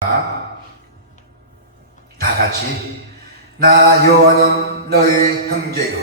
다 같이 나 요한은 너의 형제요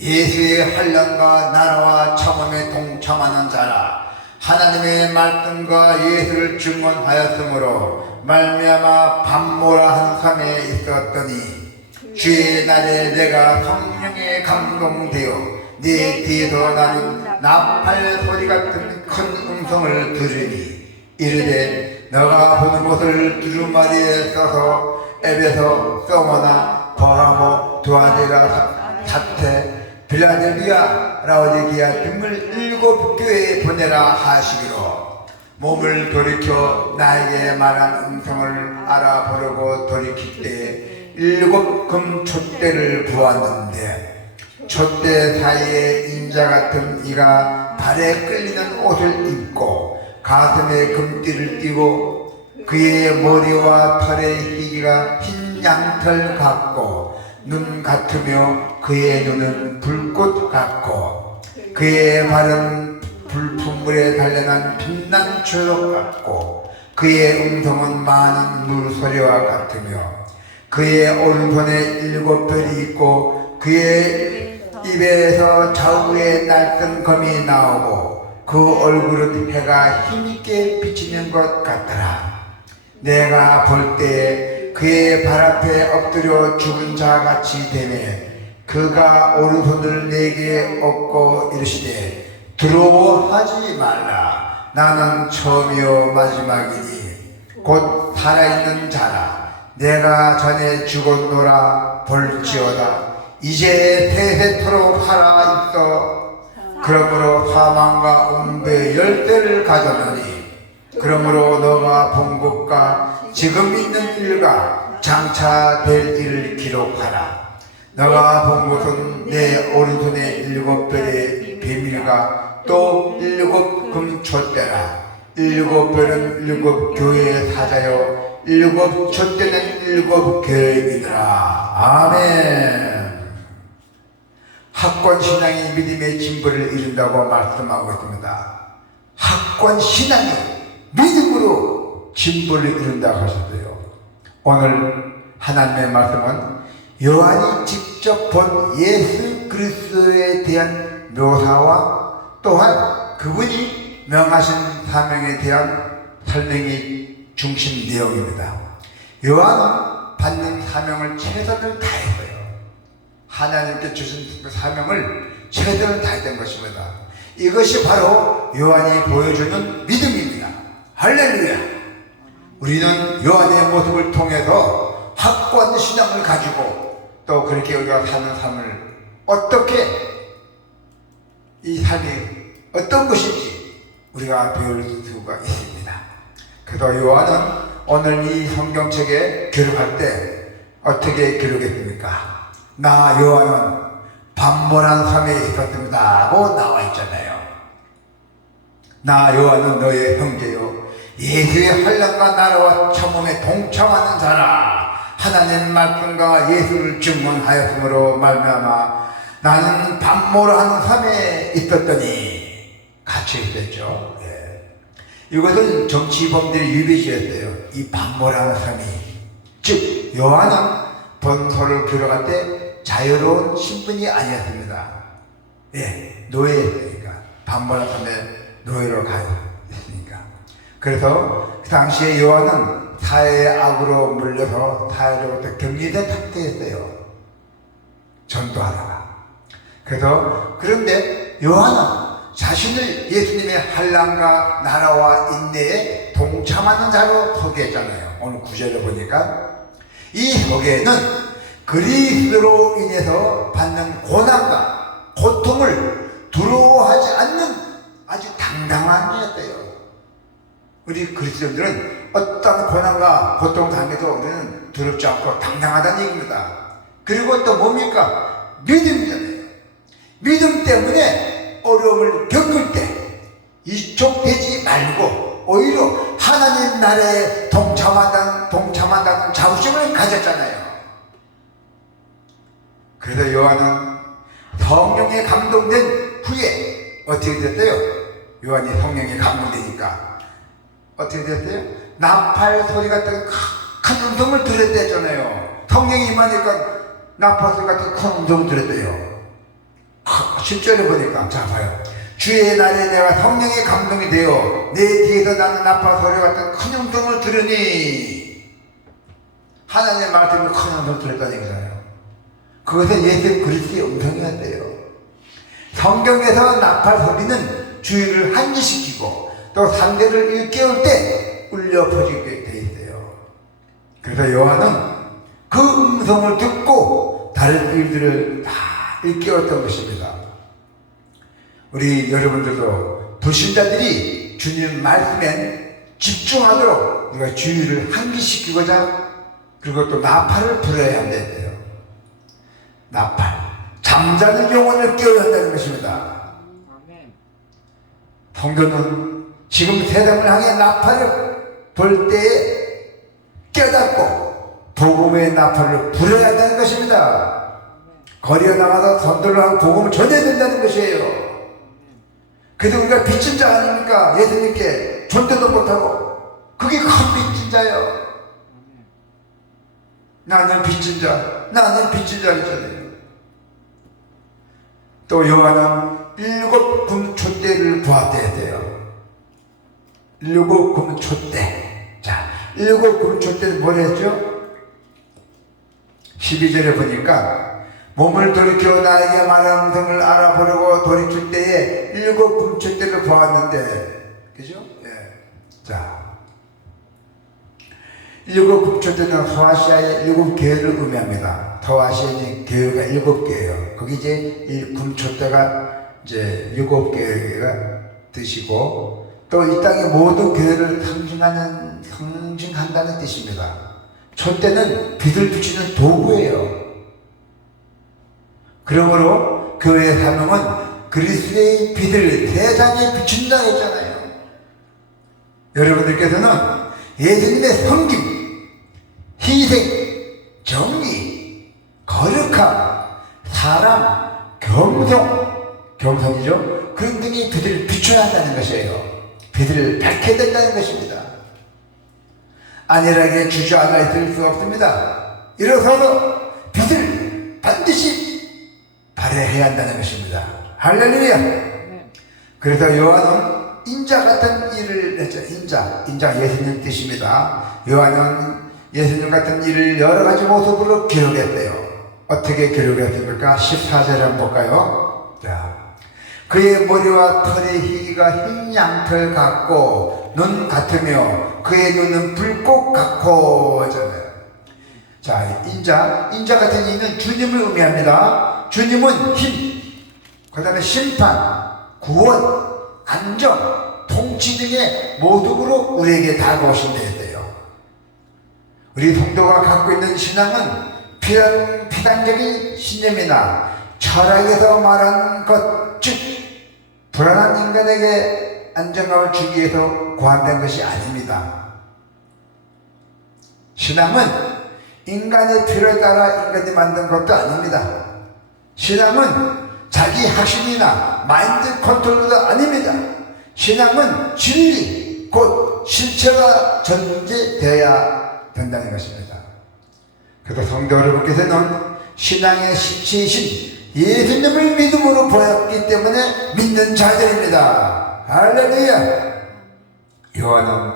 예수의 환난과 나라와 참음에 동참하는 자라. 하나님의 말씀과 예수를 증언하였으므로 말미암아 밤모라 한 산에 있었더니 주의 날에 내가 성령에 감동되어 네 뒤에서 나는 나팔 소리 같은 큰 음성을 들으니 이르되 너가 보는 곳을 두루마리에 써서 에베소, 소모나, 버하모, 두아데라, 사테, 빌라델비아, 라오디게아 등을 7교회에 보내라 하시기로 몸을 돌이켜 나에게 말한 음성을 알아보려고 돌이킬 때 7 금촛대를 보았는데 촛대 사이에 인자 같은 이가 발에 끌리는 옷을 입고 가슴에 금띠를 띠고 그의 머리와 털의 희기가 흰 양털 같고 눈 같으며 그의 눈은 불꽃 같고 그의 발은 불품물에 단련한 빛난 초록 같고 그의 음성은 많은 물소리와 같으며 그의 오른손에 7별이 있고 그의 입에서 좌우에 날쌘 검이 나오고 그 얼굴은 해가 힘있게 비치는 것 같더라. 내가 볼 때 그의 발 앞에 엎드려 죽은 자같이 되매 그가 오른손을 내게 얻고 이르시되 두려워하지 말라. 나는 처음이요 마지막이니 곧 살아있는 자라. 내가 전에 죽었노라. 볼지어다 이제 세세토록 살아있어. 그러므로 사망과 웅배 열대를 가졌느니 그러므로 너가 본 것과 지금 있는 일과 장차 될 일을 기록하라. 너가 본 것은 내 오른손에 7별의 비밀과 또 7 금촛대라. 7별은 7 교회의 사자요 7 촛대는 7 교회이더라. 아멘. 학권 신앙이 믿음의 진보를 이룬다고 말씀하고 있습니다. 학권 신앙이 믿음으로 진보를 이룬다고 하셨어요. 오늘 하나님의 말씀은 요한이 직접 본 예수 그리스도에 대한 묘사와 또한 그분이 명하신 사명에 대한 설명이 중심 내용입니다. 요한은 받는 사명을 최선을 다했어요. 하나님께 주신 그 사명을 최선을 다했던 것입니다. 이것이 바로 요한이 보여주는 믿음입니다. 할렐루야! 우리는 요한의 모습을 통해서 확고한 신앙을 가지고 또 그렇게 우리가 사는 삶을 어떻게 이 삶이 어떤 것인지 우리가 배울 수가 있습니다. 그래서 요한은 오늘 이 성경책에 기록할 때 어떻게 기록했습니까? 나 요한은 밤모란 섬에 있었습니다 하고 나와 있잖아요. 나 요한은 너의 형제요 예수의 환난과 나라와 참음에 동참하는 자라. 하나님 말씀과 예수를 증언하였으므로 말미암아 나는 밤모란 섬에 있었더니 같이 있었죠. 네. 이것은 정치범들의 유배지였어요. 이 밤모란 섬이. 즉 요한은 본서를 기록할 때 자유로운 신분이 아니었습니다. 예, 노예였으니까. 밤모란 섬에 노예로 가 있으니까. 그래서 그 당시에 요한은 사회의 악으로 물려서 사회로부터 격리된 상태였어요. 전도하다가. 그래서 그런데 요한은 자신을 예수님의 환난과 나라와 인내에 동참하는 자로 소개했잖아요. 오늘 구절을 보니까 이 소개는 그리스도로 인해서 받는 고난과 고통을 두려워하지 않는 아주 당당한 자였어요. 우리 그리스도인들은 어떤 고난과 고통을 당해도 우리는 두렵지 않고 당당하다는 얘기입니다. 그리고 또 뭡니까? 믿음이잖아요. 믿음 때문에 어려움을 겪을 때 이쪽되지 말고 오히려 하나님 나라에 동참한다는 자부심을 가졌잖아요. 그래서 요한은 성령에 감동된 후에 어떻게 됐어요? 요한이 성령에 감동되니까 어떻게 됐어요? 나팔 소리 같은 큰 음성을 들었대잖아요. 성령이 임하니까 나팔 소리 같은 큰 음성을 들었대요. 10절에 보니까, 자 봐요. 주의 날에 내가 성령의 감동이 되어 내 뒤에서 나는 나팔 소리 같은 큰 음성을 들으니, 하나님의 말씀을 큰 음성을 들었다는 얘기잖아요. 그것은 예수 그리스도의 음성이었대요. 성경에서 나팔 소리는 주의를 환기시키고 또 상대를 일깨울 때 울려 퍼지게 되어 있어요. 그래서 요한은 그 음성을 듣고 다른 일들을 다 일깨웠던 것입니다. 우리 여러분들도 불신자들이 주님 말씀에 집중하도록 우리가 주의를 환기시키고자, 그리고 또 나팔을 불어야 한대요. 나팔, 잠자는 영혼을 깨워야 한다는 것입니다. 성경은 지금 세상을 향해 나팔을 불 때에 깨닫고 복음의 나팔을 불어야 한다는 것입니다. 거리에 나가서 선도를 하고 복음을 전해야 된다는 것이에요. 그래서 우리가 빚진 자 아닙니까? 예수님께 존대도 못하고. 그게 큰 빚진 자예요. 나는 빚진 자, 나는 빚진 자 있잖아요. 또 요한은 7 금촛대를 보았대야 돼요. 7 금촛대. 자, 7 금촛대는 뭐라 했죠? 12절에 보니까 몸을 돌이켜 나에게 말하는 음성을 알아보려고 돌이킬 때에 7 금촛대를 보았는데, 그죠? 예. 자, 7 금촛대는 소아시아의 7교회를 의미합니다. 소아시아의 교회가 7개예요. 거기 이제 금촛대가 이제 7개가 뜻이고, 또 이 땅의 모든 교회를 상징한다는 뜻입니다. 촛대는 빛을 비추는 도구예요. 그러므로 교회의 사명은 그리스도의 빛을 세상에 비춘다 했잖아요. 여러분들께서는 예수님의 섬김, 희생, 정의, 거룩함, 사랑, 겸손이죠. 그런 등의 빛을 비춰야 한다는 것이에요. 빛을 밝혀야 된다는 것입니다. 안일하게 주저앉아 있을 수 없습니다. 일어서서 빛을 반드시 발휘해야 한다는 것입니다. 할렐루야. 그래서 요한은 인자 같은 일을 했죠. 인자 예수님 뜻입니다. 요한은 예수님 같은 일을 여러 가지 모습으로 기록했대요. 어떻게 기록했습니까? 14절 한번 볼까요? 자, 그의 머리와 털의 희가 흰 양털 같고 눈 같으며 그의 눈은 불꽃 같고 하잖아요. 자, 인자 같은 이는 주님을 의미합니다. 주님은 힘, 그 다음에 심판, 구원, 안정, 통치 등의 모습으로 우리에게 다가오신대요. 우리 성도가 갖고 있는 신앙은 피상적인 신념이나 철학에서 말하는 것, 즉 불안한 인간에게 안정감을 주기 위해서 고안된 것이 아닙니다. 신앙은 인간의 필요에 따라 인간이 만든 것도 아닙니다. 신앙은 자기 확신이나 마인드 컨트롤도 아닙니다. 신앙은 진리, 곧 실체가 전제되어야 된다는 것입니다. 그래서 성도 여러분께서는 신앙의 실체이신 예수님을 믿음으로 보았기 때문에 믿는 자들입니다. 할렐루야. 요한은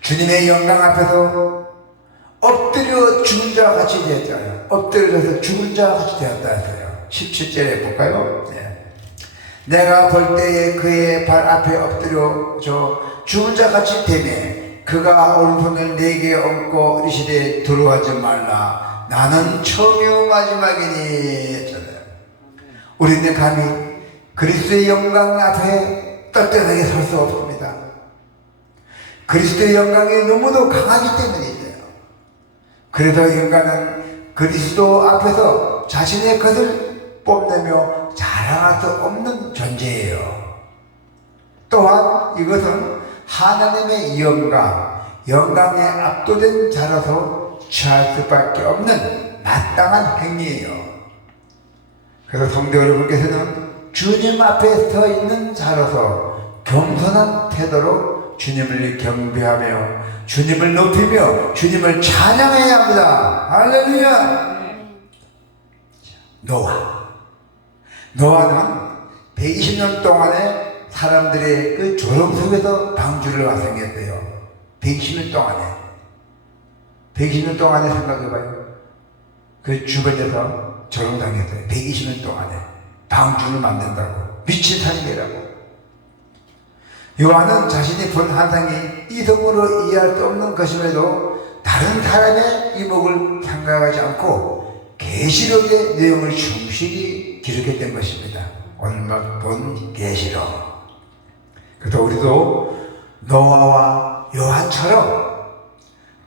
주님의 영광 앞에서 엎드려 죽은 자와 같이 되었잖아요. 엎드려서 죽은 자와 같이 되었다 했어요. 17절에 볼까요? 네. 내가 볼 때에 그의 발 앞에 엎드려 죽은 자 같이 되매 그가 오른손을 내게 얹고 이르시되 들어가지 말라 나는 처음이요 마지막이니 했잖아요. 우리는 감히 그리스도의 영광 앞에 떳떳하게 설 수 없습니다. 그리스도의 영광이 너무도 강하기 때문이에요. 그래서 인간은 그리스도 앞에서 자신의 것을 뽐내며 자랑할 수 없는 존재예요. 또한 이것은 하나님의 영광에 압도된 자라서 취할 수밖에 없는 마땅한 행위예요. 그래서 성도 여러분께서는 주님 앞에 서 있는 자로서 겸손한 태도로 주님을 경배하며 주님을 높이며 주님을 찬양해야 합니다. 할렐루야. 노아는 120년 동안에 사람들의 그 조롱 속에서 방주를 완성했대요. 120년 동안에 생각해봐요. 그 주변에서 조롱당했어요. 120년 동안에 방주를 만든다고, 미친 사람이라고. 요한은 자신이 본 환상이 이성으로 이해할 수 없는 것임에도 다른 사람의 이목을 생각하지 않고 계시록의 내용을 충실히 기록했던 것입니다. 오늘 본 계시록. 그래서 우리도 노아와 요한처럼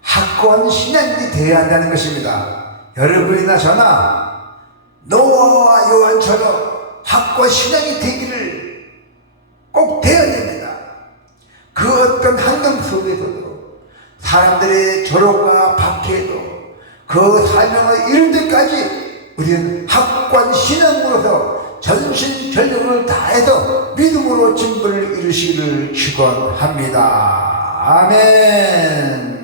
확고한 신앙이 되어야 한다는 것입니다. 여러분이나 저나 노아와 요한처럼 확고한 신앙이 되기를 꼭 되어야 됩니다. 그 어떤 환경 속에서도 사람들의 조롱과 박해도 그 사명을 이룰 때까지 우리는 확고한 신앙으로서 전심전력을 다해서 믿음으로 진보를 이루시기를 축원합니다. 아멘.